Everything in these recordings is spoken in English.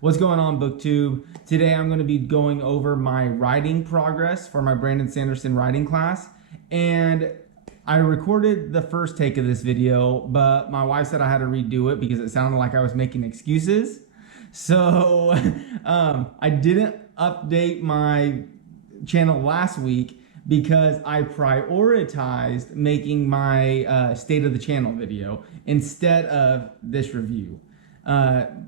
What's going on, BookTube? Today I'm going to be going over my writing progress for my Brandon Sanderson writing class. And I recorded the first take of this video, but my wife said I had to redo it because it sounded like I was making excuses. So I didn't update my channel last week because I prioritized making my state of the channel video instead of this review.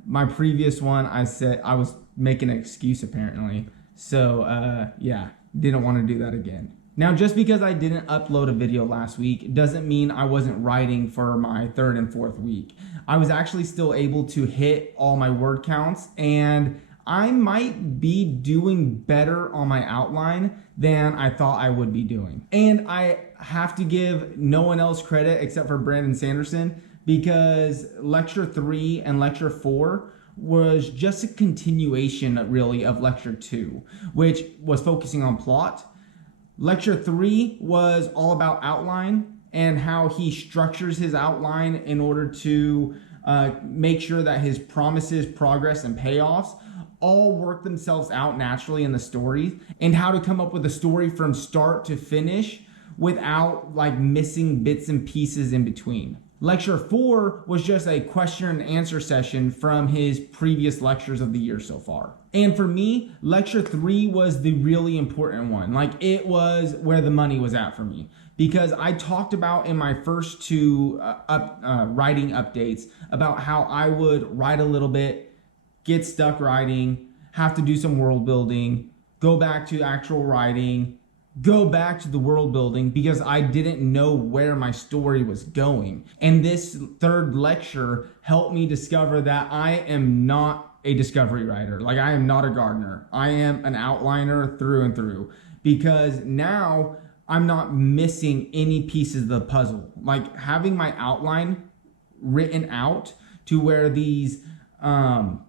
My previous one, I said I was making an excuse apparently. So yeah, didn't want to do that again. Now, just because I didn't upload a video last week doesn't mean I wasn't writing for my third and fourth week. I was actually still able to hit all my word counts, and I might be doing better on my outline than I thought I would be doing. And I have to give no one else credit except for Brandon Sanderson, because lecture 3 and lecture 4 was just a continuation really of lecture 2, which was focusing on plot. Lecture 3 was all about outline and how he structures his outline in order to make sure that his promises, progress, and payoffs all work themselves out naturally in the story, and how to come up with a story from start to finish without like missing bits and pieces in between. Lecture 4 was just a question and answer session from his previous lectures of the year so far. And for me, lecture 3 was the really important one. Like, it was where the money was at for me, because I talked about in my first two writing updates about how I would write a little bit, get stuck writing, have to do some world building, go back to actual writing, go back to the world building because I didn't know where my story was going. And this third lecture helped me discover that I am not a discovery writer. Like, I am not a gardener. I am an outliner through and through, because now I'm not missing any pieces of the puzzle. Like, having my outline written out to where these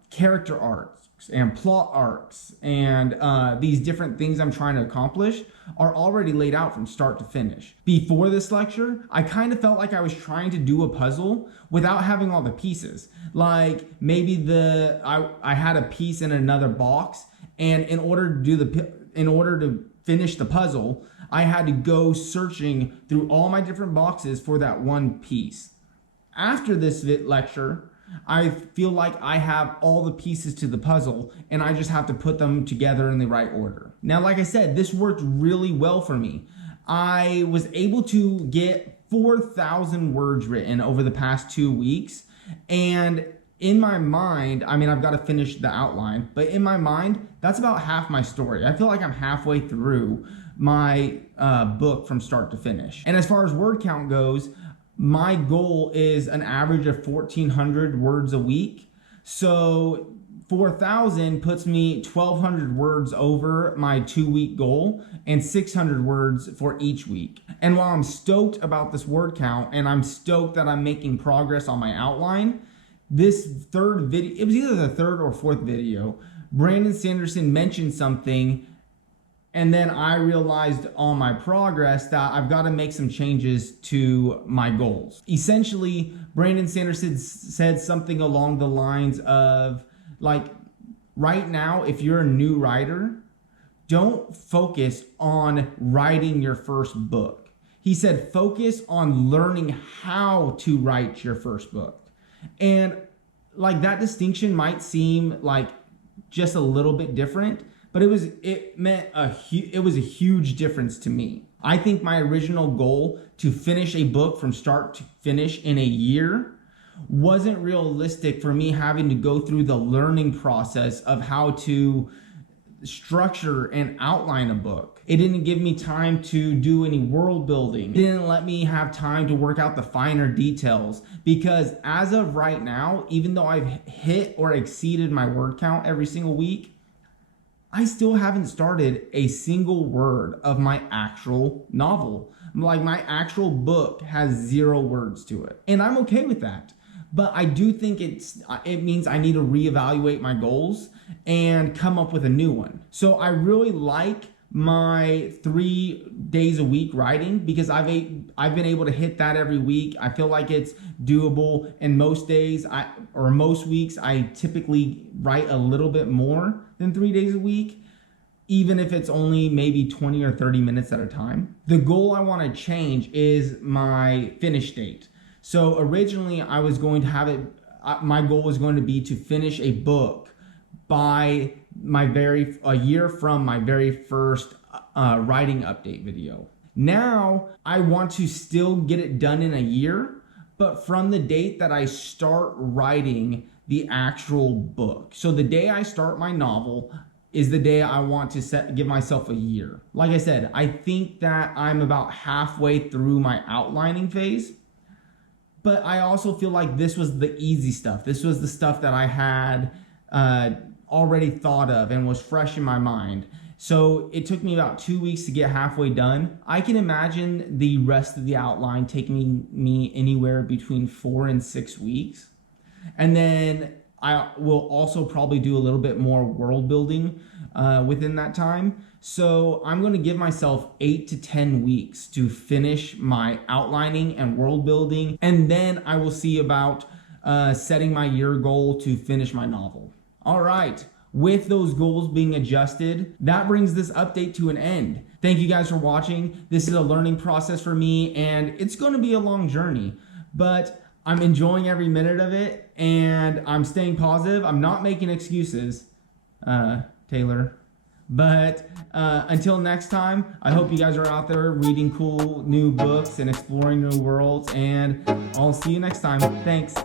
character arcs and plot arcs and these different things I'm trying to accomplish are already laid out from start to finish. Before this lecture, I kind of felt like I was trying to do a puzzle without having all the pieces. Like, maybe I had a piece in another box, and in order to finish the puzzle, I had to go searching through all my different boxes for that one piece. After this lecture, I feel like I have all the pieces to the puzzle, and I just have to put them together in the right order. Now, like I said, this worked really well for me. I was able to get 4,000 words written over the past 2 weeks, and in my mind, I mean, I've got to finish the outline, but in my mind, that's about half my story. I feel like I'm halfway through my book from start to finish. And as far as word count goes, my goal is an average of 1,400 words a week. So 4,000 puts me 1,200 words over my 2-week goal, and 600 words for each week. And while I'm stoked about this word count, and I'm stoked that I'm making progress on my outline, this third video, it was either the third or fourth video, Brandon Sanderson mentioned something, and then I realized on my progress that I've got to make some changes to my goals. Essentially, Brandon Sanderson said something along the lines of, like, right now, if you're a new writer, don't focus on writing your first book. He said, focus on learning how to write your first book. And like, that distinction might seem like just a little bit different, but it was a huge difference to me. I think my original goal to finish a book from start to finish in a year wasn't realistic for me, having to go through the learning process of how to structure and outline a book. It didn't give me time to do any world building. It didn't let me have time to work out the finer details, because as of right now, even though I've hit or exceeded my word count every single week, I still haven't started a single word of my actual novel. Like, my actual book has 0 words to it. And I'm okay with that. But I do think it means I need to reevaluate my goals and come up with a new one. So I really like my 3 days a week writing, because I've been able to hit that every week. I feel like it's doable, and most days most weeks I typically write a little bit more than 3 days a week, even if it's only maybe 20 or 30 minutes at a time. The goal I want to change is my finish date. So originally I was going to have it, my goal was going to be to finish a book by a year from my very first writing update video. Now I want to still get it done in a year, but from the date that I start writing the actual book. So the day I start my novel is the day I want to give myself a year. Like I said, I think that I'm about halfway through my outlining phase, but I also feel like this was the easy stuff. This was the stuff that I had already thought of and was fresh in my mind. So it took me about 2 weeks to get halfway done. I can imagine the rest of the outline taking me anywhere between 4 and 6 weeks. And then I will also probably do a little bit more world building within that time. So I'm going to give myself 8 to 10 weeks to finish my outlining and world building. And then I will see about setting my year goal to finish my novel. All right, with those goals being adjusted, that brings this update to an end. Thank you guys for watching. This is a learning process for me, and it's going to be a long journey, but I'm enjoying every minute of it, and I'm staying positive. I'm not making excuses, Taylor. But until next time, I hope you guys are out there reading cool new books and exploring new worlds, and I'll see you next time. Thanks.